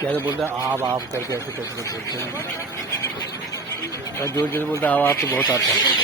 क्या तो बोलता है आप करके ऐसे करके बोलते हैं। जो जो बोलता है आप तो बहुत आता है।